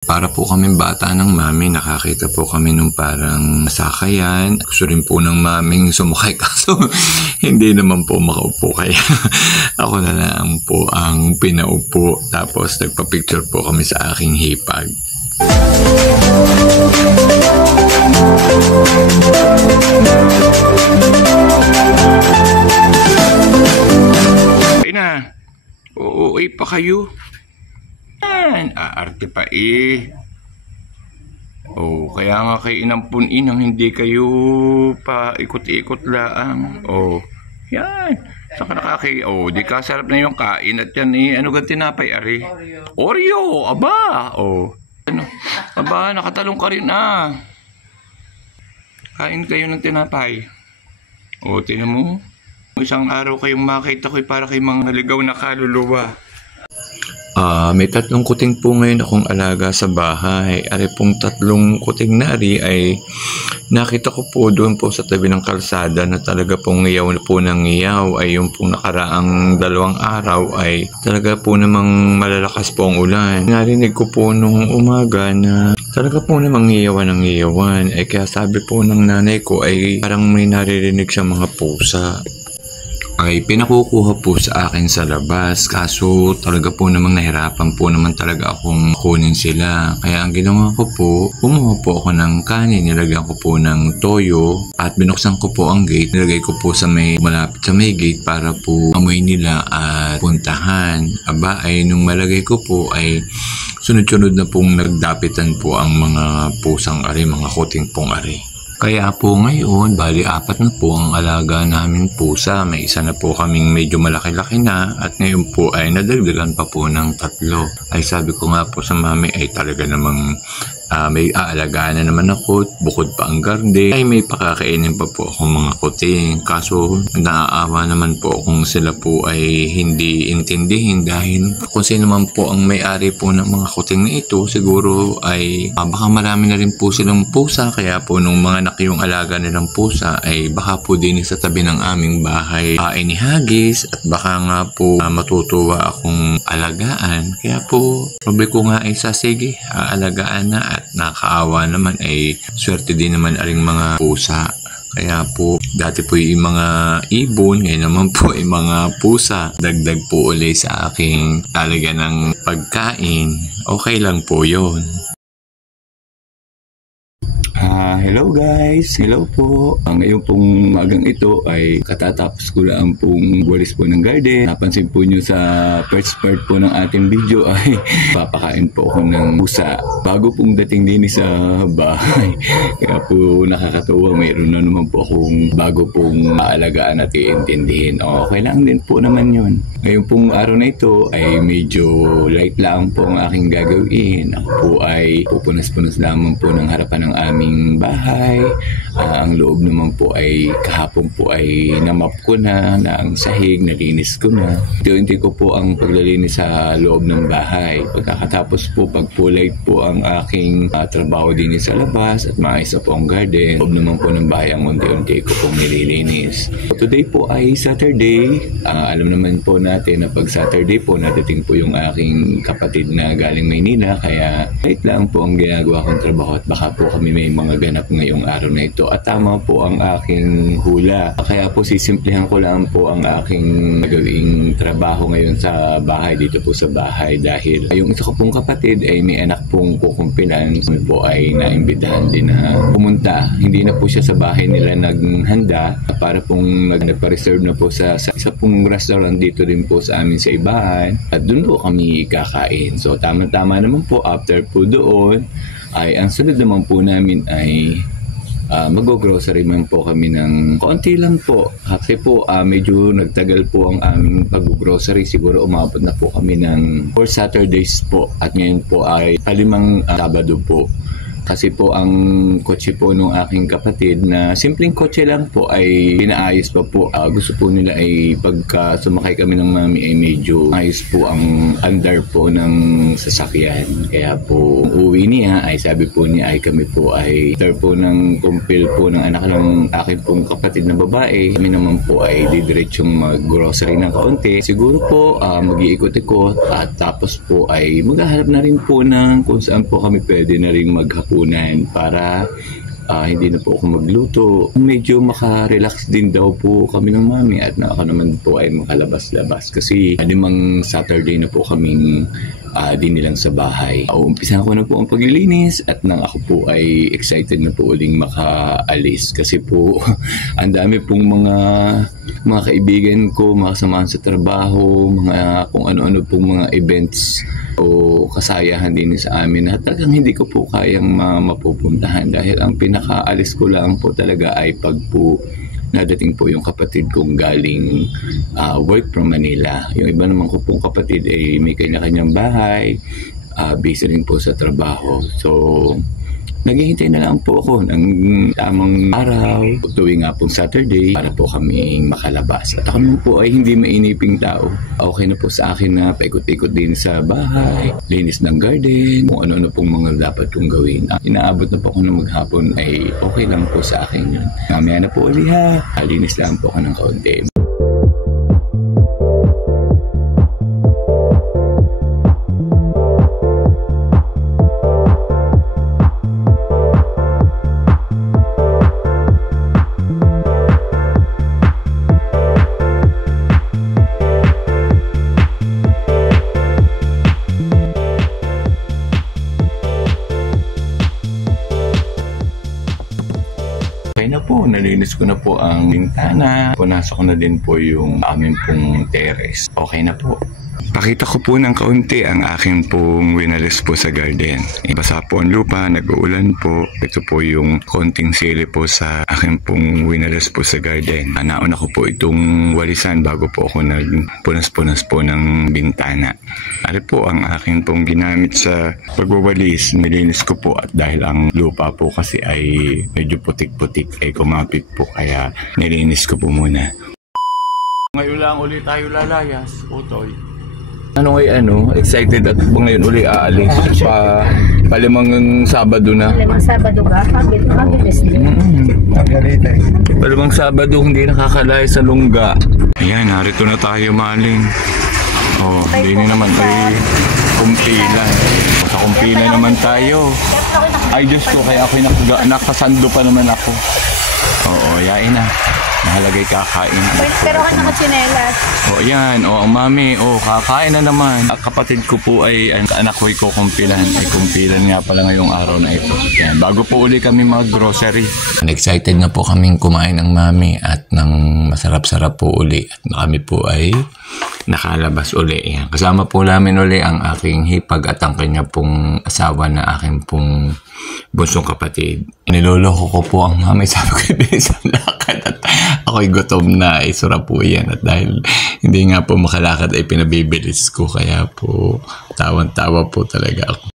Para po kaming bata ng mami, nakakita po kami nung parang sakayan. Gusto rin po ng maming sumakay kaso hindi naman po makaupo kaya ako na lang po ang pinaupo. Tapos nagpa-picture po kami sa aking hipag. Ay na, uuwi pa kayo. Aarte pa eh. Oh, kaya nga kay inampunin hindi kayo pa ikot-ikot lang. Oh, yan. Saka nakakay, oh, di ka sarap na yung kain at yan eh. Ano gan tinapay, ari? Oreo, aba. Oh, ano? Aba, nakatalong ka rin ah. Kain kayo ng tinapay. Oh, tinan mo. Isang araw kayong makita ko'y para kay mga naligaw na kaluluwa. May 3 kuting po ngayon akong alaga sa bahay. Ari pong 3 kuting na ari ay nakita ko po doon po sa tabi ng kalsada na talaga pong ngiyaw na po ng ngiyaw. Ay yung pong nakaraang 2 araw ay talaga po namang malalakas po ang ulan. Narinig ko po nung umaga na talaga po namang ngiyawan ng ngiyawan. Ay kaya sabi po ng nanay ko ay parang may naririnig siya mga pusa. Ay pinakukuha po sa akin sa labas kaso talaga po namang nahirapan po naman talaga akong kunin sila. Kaya ang ginawa ko po, kumuha po ako ng kanin, nilagyan ko po ng toyo at binuksan ko po ang gate. Nilagay ko po sa may malapit sa may gate para po amoy nila at puntahan. Aba ay nung malagay ko po ay sunod-sunod na pong nagdapitan po ang mga pusang ari, mga kuting pong ari. Kaya po ngayon, bali 4 na po ang alaga namin pusa. May isa na po kaming medyo malaki-laki na at ngayon po ay nadagdagan pa po ng 3. Ay sabi ko nga po sa mami ay talaga namang may aalagaan na naman ako. Bukod pa ang garden ay may pakakainin pa po akong mga kuting. Kaso naaawa naman po kung sila po ay hindi intindihin dahil kung sino man po ang may-ari po ng mga kuting na ito siguro ay baka marami na rin po silang pusa. Kaya po nung mga yung alaga nilang pusa ay baka po din sa tabi ng aming bahay inihagis at baka nga po matutuwa akong alagaan. Kaya po sabi ko nga ay sige, aalagaan na at nakaawa naman ay swerte din naman aring mga pusa. Kaya po dati po yung mga ibon, ngayon naman po yung mga pusa. Dagdag po ulit sa aking talaga ng pagkain. Okay lang po yun. Hello guys, hello po. Ngayon pong magang ito ay katatapos ko lang pong walis po ng garden. Napansin po nyo sa first part po ng ating video ay papakain po ako ng pusa bago pong dating din sa bahay. Kaya po nakakatuwa, mayroon na naman po akong bago pong aalagaan at iintindihin. Okay lang din po naman yun. Ngayon pong araw na ito ay medyo light lang po ang aking gagawin. Ako po ay pupunas-punas lamang po ng harapan ng aming bahay. Ang loob naman po ay kahapon po ay namap ko na ang sahig, nalinis ko na. Unti-unti ko po ang paglalinis sa loob ng bahay. Pagkakatapos po, pagpulay po ang aking trabaho din sa labas at maayos na po ang garden. Loob naman po ng bahay ang unti-unti ko pong nililinis. Today po ay Saturday. Alam naman po natin na pag Saturday po, nadating po yung aking kapatid na galing Maynila. Kaya light lang po ang ginagawa kong trabaho at baka po kami may mga ganap ngayong araw na ito. At tama po ang aking hula. Kaya po sisimplihan ko lang po ang aking gagawing trabaho ngayon sa bahay, dito po sa bahay. Dahil yung isa ko pong kapatid ay may anak pong kukumpilan. Kami po ay naimbitahan din na pumunta. Hindi na po siya sa bahay nila naghanda para pong nagpa-reserve na po sa isa pong restaurant dito din po sa amin sa Ibahan. At doon po kami kakain. So tama-tama naman po after po doon ay ang sunod naman po namin ay mag-grocery man po kami ng konti lang po. Kasi po medyo nagtagal po ang aming pag-grocery. Siguro umabot na po kami ng 4 Saturdays po. At ngayon po ay 5 Sabado po. Kasi po ang kotse po nung aking kapatid na simpleng kotse lang po ay pinaayos pa po. Gusto po nila ay pagka sumakay kami ng mami ay medyo ayos po ang andar po ng sasakyan. Kaya po uwi niya ay sabi po niya ay kami po ay after po ng kumpil po ng anak ng aking pong kapatid na babae, kami naman po ay didiretsong mag-grocery ng kaunti. Siguro po mag-iikot-ikot at tapos po ay maghahanap na rin po ng kung saan po kami pwede na rin maghapunan para hindi na po ako magluto. Medyo makarelax din daw po kami ng mami at ako naman po ay makalabas-labas kasi limang Saturday na po kaming din nilang sa bahay. Umpisahan ko na po ang paglilinis at nang ako po ay excited na po uling makaalis kasi po ang dami pong mga kaibigan ko, mga kasamahan sa trabaho, mga kung ano-ano pong mga events o kasayahan din sa amin na talagang hindi ko po kayang mapupuntahan dahil ang pinakaalis ko lang po talaga ay pag po nadating po yung kapatid kong galing work from Manila. Yung iba naman ko pong kapatid ay may kanya-kanyang bahay, busy rin po sa trabaho. So, naghihintay na lang po ako ng tamang araw, tuwing nga pong Saturday para po kami makalabas. At ako naman po ay hindi mainiping tao. Okay na po sa akin na paikot-ikot din sa bahay, linis ng garden, kung ano-ano pong mga dapat kong gawin. Inaabot na po ako ng maghapon ay okay lang po sa akin yun. Mamaya na po ulit ha, linis lang po ako ng kaunti. Nalinis ko na po ang bintana. Punasok ko na din po yung amin pong terrace. Okay na po. Pakita ko po ng kaunti ang aking pong winalis po sa garden. Basa po ang lupa, nag-uulan po. Ito po yung konting sili po sa aking pong winalis po sa garden. Nauna ko po itong walisan bago po ako nagpunas-punas po ng bintana. Ari po ang aking pong ginamit sa pagwawalis. Nilinis ko po at dahil ang lupa po kasi ay medyo putik-putik ay kumapit po kaya nilinis ko po muna. Ngayon lang ulit tayo lalayas, Utoy. Excited at ngayon uli aalis palimang Sabado na. Palimang Sabado ka? Mabilis din. Palimang Sabado hindi nakakalay sa lungga. Ayan, narito na tayo maling. Hindi naman ay kumpilan. Sa kumpilan naman tayo. Ay Diyos ko, kaya ako nakasando pa naman ako. Yain na. Nahalagay kakain. Pero ka nakatsinelas. Yan. Ang mami. Kakain na naman. Kapatid ko po ay anak ko kumpilan. Ay kumpilan nga pala ngayong araw na ito. Yan. Bago po uli kami mag-grocery. Excited na po kaming kumain ng mami at ng masarap-sarap po uli. At kami po ay nakalabas uli. Yan. Kasama po namin uli ang aking hipag at ang kanya pong asawa na aking pong bunsong kapatid. Niloloko ko po ang mami. Sabi ko, bilis ang lakad at ako'y gutom na. Isura po yan. At dahil hindi nga po makalakad ay pinabibilis ko. Kaya po tawan-tawa po talaga ako.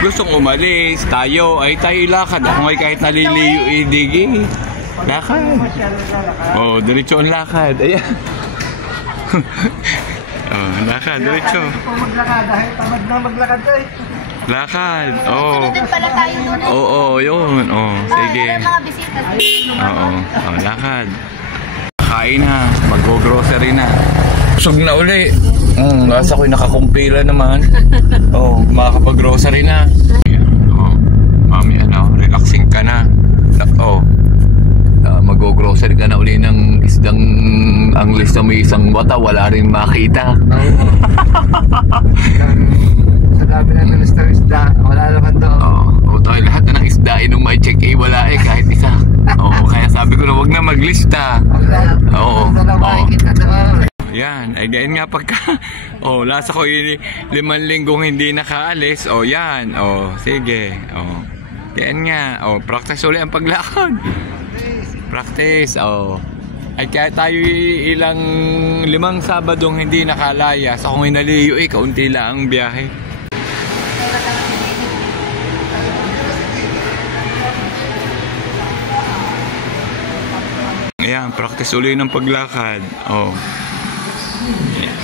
Gustong umalis tayo lakad ako ngay kahit naliliyo digi lakad diretso ang lakad ayan Oh, lakad, diretso. Kung maglakad, dahil tamad na maglakad eh. Lakad. Oh. Sunod pala tayo doon. Oo, yun. Oh, sige. Ano mga bisita? Oo. Oh, lakad. Kain na. Mag-grocery na. Busog na uli. Nasa ako'y nakakumpila naman. Oh, makakapag-grocery na. Oh, mami, ano, relaxing ka na. Oh. Mag-grocery ka na uli ng isdang ang lista mo isang wata, wala rin makita. Sa dami na ng isda, wala naman doon. Oo, tayo lahat na ng isda nung may check wala kahit isa. Oo, kaya sabi ko na wag na maglista. Oo. Yan, ay ganyan nga pagka lasa ko yung 5 linggong hindi nakaalis. Yan. Sige. Ganyan nga. Practice ulit ang paglakad. Practice. Ay kaya tayo ilang 5 Sabadong hindi nakalaya. Sa kung inaliyo kaunti lang ang biyahe. Ayan, practice ulit ng paglakad. Yeah.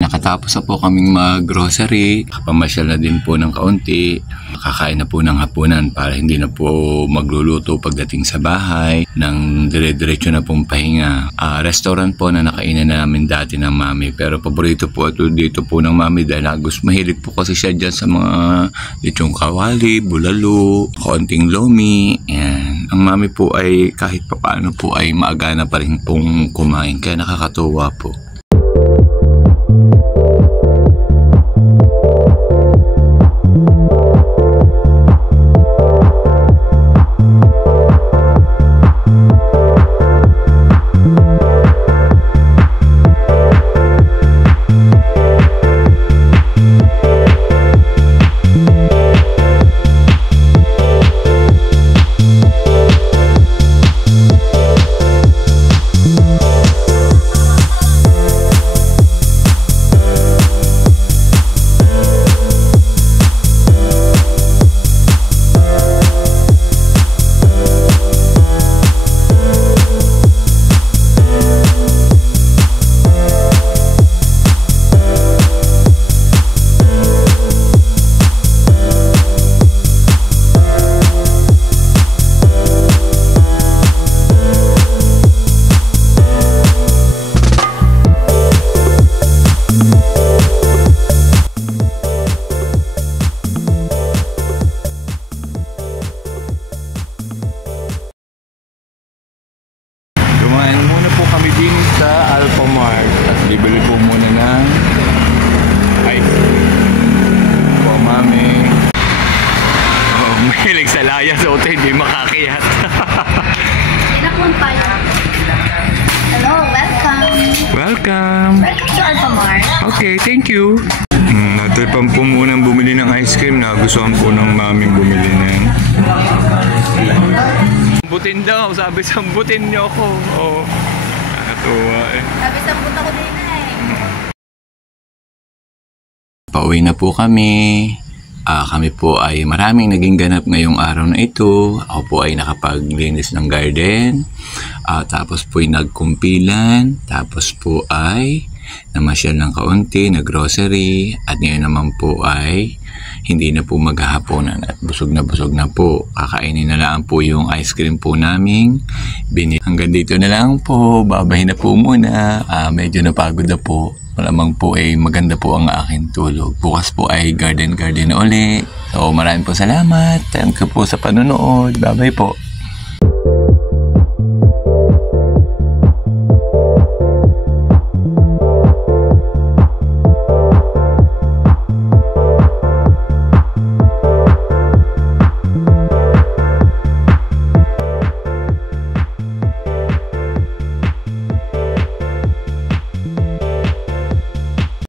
Nakatapos na po kaming mag-grocery, pamasyal na din po ng kaunti, kakain na po ng hapunan para hindi na po magluluto pagdating sa bahay, nang dire-diretso na pong pahinga. Restaurant po na nakainan na namin dati ng mami, pero paborito po ito dito po ng mami dahil mahilig po kasi siya dyan sa mga lechong kawali, bulalo, konting lomi. Yan. Ang mami po ay kahit papaano po ay maagana pa rin pong kumain, kaya nakakatuwa po. Dumaan muna po kami din sa Alphamart at bibili po muna ng ice cream po mami. Mahilig sa laya sa hotel, hindi makakiyat. Inakon tayo. Hello, welcome. Welcome. Welcome to Alphamart. Okay, thank you. Natripan po munang bumili ng ice cream. Nagustuhan po ng maming bumili na yan. Sambutin daw, sabi sambutin niyo ako. Nakatuwa Sabi sa puta ko din Pauwi na po kami. Kami po ay maraming naging ganap ngayong araw na ito. Ako po ay nakapaglinis ng garden. Tapos po ay nagkumpilan. Tapos po ay namasyal ng kaunti, nag-grocery. At ngayon naman po ay hindi na po maghahaponan at busog na po. Kakainin na lang po yung ice cream po namin. Hanggang dito na lang po. Babay na po muna. Medyo napagod na po. Malamang po ay maganda po ang aking tulog. Bukas po ay garden na uli. So maraming po salamat. Thank you po sa panonood. Bye-bye po.